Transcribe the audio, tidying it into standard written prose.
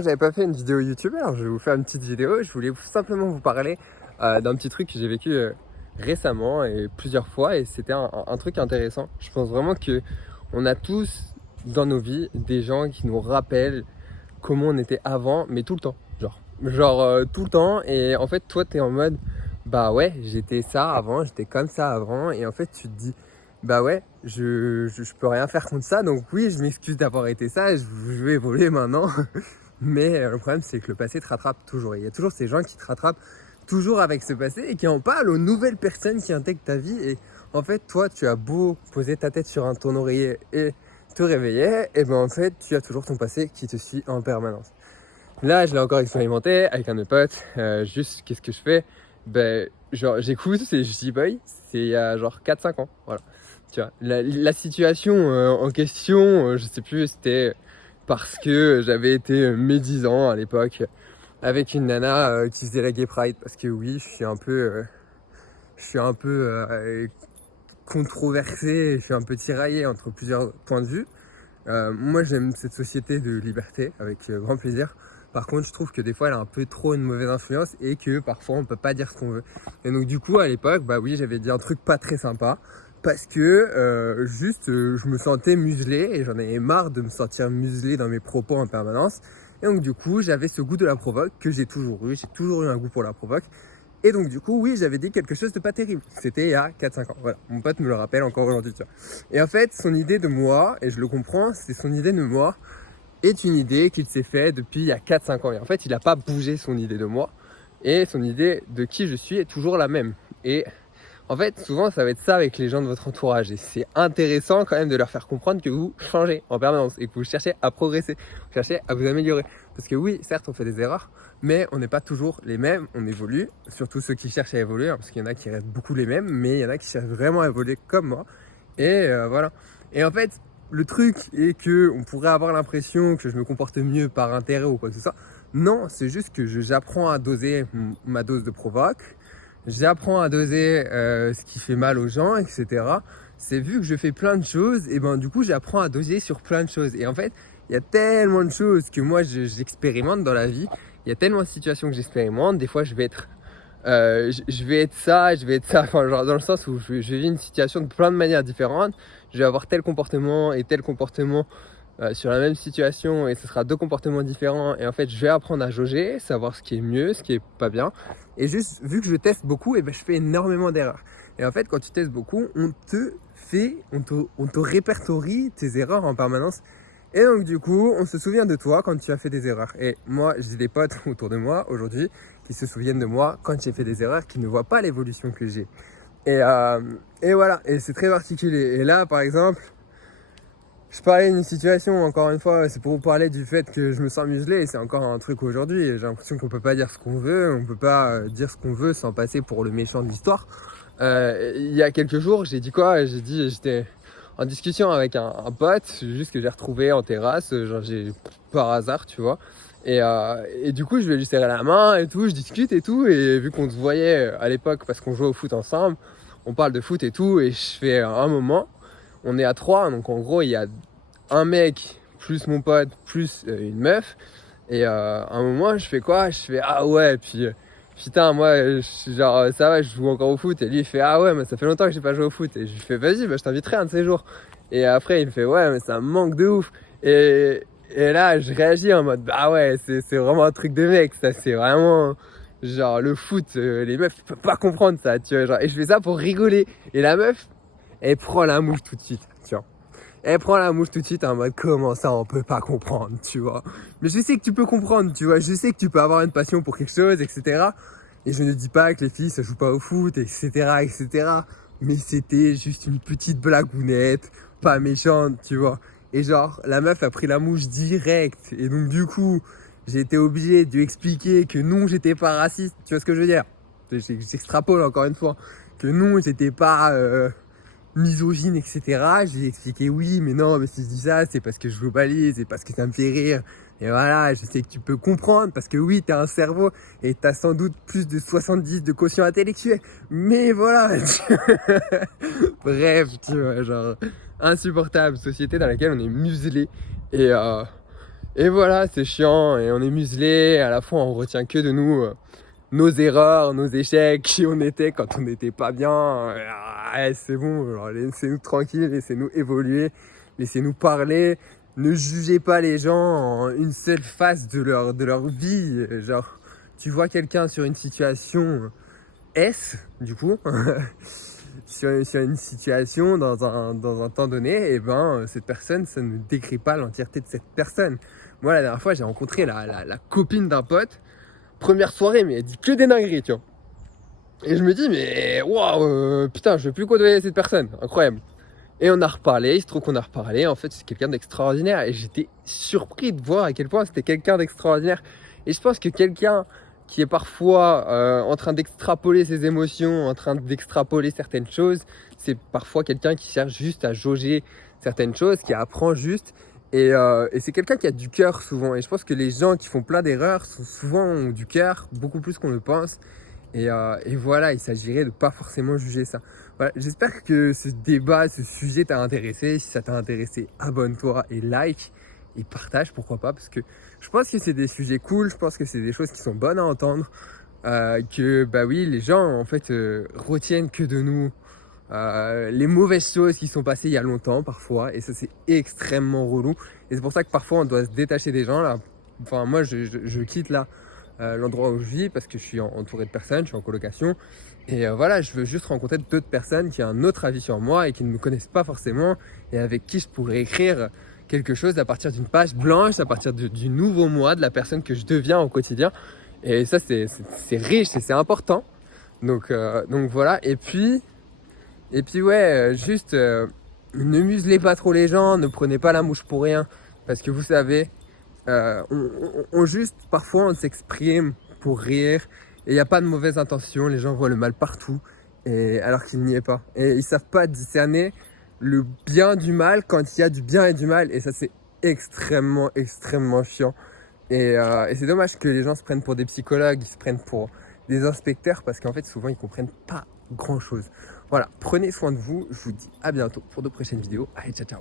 J'avais pas fait une vidéo YouTube, alors je vais vous faire une petite vidéo. Je voulais simplement vous parler d'un petit truc que j'ai vécu récemment et plusieurs fois, et c'était un truc intéressant. Je pense vraiment que on a tous dans nos vies des gens qui nous rappellent comment on était avant, mais tout le temps, tout le temps. Et en fait, toi, t'es en mode, bah ouais, j'étais ça avant, j'étais comme ça avant, et en fait, tu te dis, bah ouais, je peux rien faire contre ça, donc oui, je m'excuse d'avoir été ça, je vais évoluer maintenant. Mais le problème, c'est que le passé te rattrape toujours. Il y a toujours ces gens qui te rattrapent toujours avec ce passé et qui en parlent aux nouvelles personnes qui intègrent ta vie. Et en fait, toi, tu as beau poser ta tête sur ton oreiller et te réveiller, et ben en fait, tu as toujours ton passé qui te suit en permanence. Là, je l'ai encore expérimenté avec un de mes potes. Juste, qu'est-ce que je fais? Ben, genre, j'écoute et je dis boy, c'est il y a genre 4-5 ans. Voilà. Tu vois, la situation en question, je sais plus, c'était parce que j'avais été médisant à l'époque avec une nana qui faisait la gay pride. Parce que oui, je suis un peu controversé, je suis un peu tiraillé entre plusieurs points de vue. Moi, j'aime cette société de liberté avec grand plaisir. Par contre, je trouve que des fois, elle a un peu trop une mauvaise influence et que parfois, on peut pas dire ce qu'on veut. Et donc, du coup, à l'époque, bah oui, j'avais dit un truc pas très sympa parce que je me sentais muselé et j'en avais marre de me sentir muselé dans mes propos en permanence. Et donc, du coup, j'avais ce goût de la provoque que j'ai toujours eu. J'ai toujours eu un goût pour la provoque. Et donc du coup, oui, j'avais dit quelque chose de pas terrible. C'était il y a 4-5 ans. Voilà, mon pote me le rappelle encore aujourd'hui. Et en fait, son idée de moi, et je le comprends, c'est son idée de moi est une idée qu'il s'est fait depuis il y a 4-5 ans. Et en fait, il n'a pas bougé son idée de moi. Et son idée de qui je suis est toujours la même. Et en fait, souvent, ça va être ça avec les gens de votre entourage. Et c'est intéressant quand même de leur faire comprendre que vous changez en permanence et que vous cherchez à progresser, vous cherchez à vous améliorer. Parce que oui, certes, on fait des erreurs, mais on n'est pas toujours les mêmes, on évolue. Surtout ceux qui cherchent à évoluer, hein, parce qu'il y en a qui restent beaucoup les mêmes, mais il y en a qui cherchent vraiment à évoluer comme moi. Et voilà. Et en fait, le truc est que on pourrait avoir l'impression que je me comporte mieux par intérêt ou quoi que ce soit. Non, c'est juste que j'apprends à doser ma dose de provoque. J'apprends à doser ce qui fait mal aux gens, etc. C'est vu que je fais plein de choses, et ben du coup j'apprends à doser sur plein de choses. Et en fait, il y a tellement de choses que moi j'expérimente dans la vie. Il y a tellement de situations que j'expérimente. Des fois, je vais être je vais être ça, je vais être ça, enfin, genre dans le sens où je vais vivre une situation de plein de manières différentes. Je vais avoir tel comportement et tel comportement sur la même situation, et ce sera deux comportements différents. Et en fait, je vais apprendre à jauger, savoir ce qui est mieux, ce qui est pas bien. Et juste, vu que je teste beaucoup, et ben, je fais énormément d'erreurs. Et en fait, quand tu testes beaucoup, on te répertorie tes erreurs en permanence. Et donc, du coup, on se souvient de toi quand tu as fait des erreurs. Et moi, j'ai des potes autour de moi aujourd'hui qui se souviennent de moi quand j'ai fait des erreurs, qui ne voient pas l'évolution que j'ai. Et, euh, et voilà, et c'est très particulier. Et là, par exemple, je parlais d'une situation, encore une fois, c'est pour vous parler du fait que je me sens muselé, et c'est encore un truc aujourd'hui. J'ai l'impression qu'on peut pas dire ce qu'on veut, on peut pas dire ce qu'on veut sans passer pour le méchant de l'histoire. Il y a quelques jours, j'ai dit quoi? J'étais en discussion avec un pote, juste que j'ai retrouvé en terrasse, genre par hasard, tu vois. Et du coup, je vais lui serrer la main et tout, je discute et tout, et vu qu'on se voyait à l'époque parce qu'on jouait au foot ensemble, on parle de foot et tout, et je fais un moment, on est à 3, donc en gros, il y a un mec, plus mon pote, plus une meuf. Et à un moment, je fais quoi? Je fais ah ouais, puis putain, moi, genre ça va, je joue encore au foot. Et lui, il fait ah ouais, mais ça fait longtemps que j'ai pas joué au foot. Et je lui fais vas-y, bah, je t'inviterai un de ces jours. Et après, il me fait ouais, mais ça me manque de ouf. Et, et là, je réagis en mode bah ouais, c'est vraiment un truc de mec, ça, c'est vraiment. Genre le foot, les meufs, ils peuvent pas comprendre ça, tu vois. Genre, et je fais ça pour rigoler. Et la meuf, elle prend la mouche tout de suite, tu vois. Elle prend la mouche tout de suite en mode comment ça on peut pas comprendre, tu vois. Mais je sais que tu peux comprendre, tu vois. Je sais que tu peux avoir une passion pour quelque chose, etc. Et je ne dis pas que les filles ça joue pas au foot, etc., etc. Mais c'était juste une petite blagounette, pas méchante, tu vois. Et genre, la meuf a pris la mouche direct. Et donc du coup, j'ai été obligé de lui expliquer que non, j'étais pas raciste. Tu vois ce que je veux dire? J'extrapole encore une fois. Que non, j'étais pas misogyne, etc. J'ai expliqué oui, mais non, mais si je dis ça, c'est parce que je veux balayer, c'est parce que ça me fait rire. Et voilà, je sais que tu peux comprendre, parce que oui, t'as un cerveau et t'as sans doute plus de 70 de quotient intellectuel. Mais voilà, bref, tu vois, genre, insupportable, société dans laquelle on est muselé. Et, Et voilà, c'est chiant et on est muselé. À la fois, on retient que de nous nos erreurs, nos échecs, qui on était quand on n'était pas bien. C'est bon, alors, laissez-nous tranquilles, laissez-nous évoluer, laissez-nous parler. Ne jugez pas les gens en une seule phase de leur vie. Genre, tu vois quelqu'un sur une situation S, du coup, sur une situation dans un temps donné, et ben cette personne, ça ne décrit pas l'entièreté de cette personne. Moi, la dernière fois, j'ai rencontré la copine d'un pote, première soirée, mais elle dit que des dingueries, tu vois. Et je me dis, mais waouh, putain, je veux plus côtoyer cette personne, incroyable. Et on a reparlé, il se trouve qu'on a reparlé, en fait, c'est quelqu'un d'extraordinaire. Et j'étais surpris de voir à quel point c'était quelqu'un d'extraordinaire. Et je pense que quelqu'un qui est parfois en train d'extrapoler ses émotions, en train d'extrapoler certaines choses, c'est parfois quelqu'un qui cherche juste à jauger certaines choses, qui apprend juste. Et c'est quelqu'un qui a du cœur souvent. Et je pense que les gens qui font plein d'erreurs sont souvent ont du cœur, beaucoup plus qu'on le pense. Et voilà, il s'agirait de pas forcément juger ça. Voilà, j'espère que ce débat, ce sujet t'a intéressé. Si ça t'a intéressé, abonne-toi et like et partage, pourquoi pas, parce que je pense que c'est des sujets cool, je pense que c'est des choses qui sont bonnes à entendre, que bah oui, les gens en fait retiennent que de nous les mauvaises choses qui sont passées il y a longtemps parfois, et ça c'est extrêmement relou. Et c'est pour ça que parfois on doit se détacher des gens là. Enfin moi je quitte là l'endroit où je vis parce que je suis entouré de personnes, je suis en colocation. Et voilà, je veux juste rencontrer d'autres personnes qui ont un autre avis sur moi et qui ne me connaissent pas forcément et avec qui je pourrais écrire quelque chose à partir d'une page blanche, à partir du nouveau moi, de la personne que je deviens au quotidien. Et ça, c'est riche et c'est important. Donc voilà. Et puis ouais, juste ne muselez pas trop les gens, ne prenez pas la mouche pour rien. Parce que vous savez, on juste, parfois on s'exprime pour rire et il n'y a pas de mauvaise intention, les gens voient le mal partout et, alors qu'il n'y est pas. Et ils savent pas discerner le bien du mal quand il y a du bien et du mal, et ça c'est extrêmement chiant. Et c'est dommage que les gens se prennent pour des psychologues, ils se prennent pour des inspecteurs parce qu'en fait souvent ils comprennent pas grand chose. Voilà, prenez soin de vous, je vous dis à bientôt pour de prochaines vidéos. Allez, ciao ciao.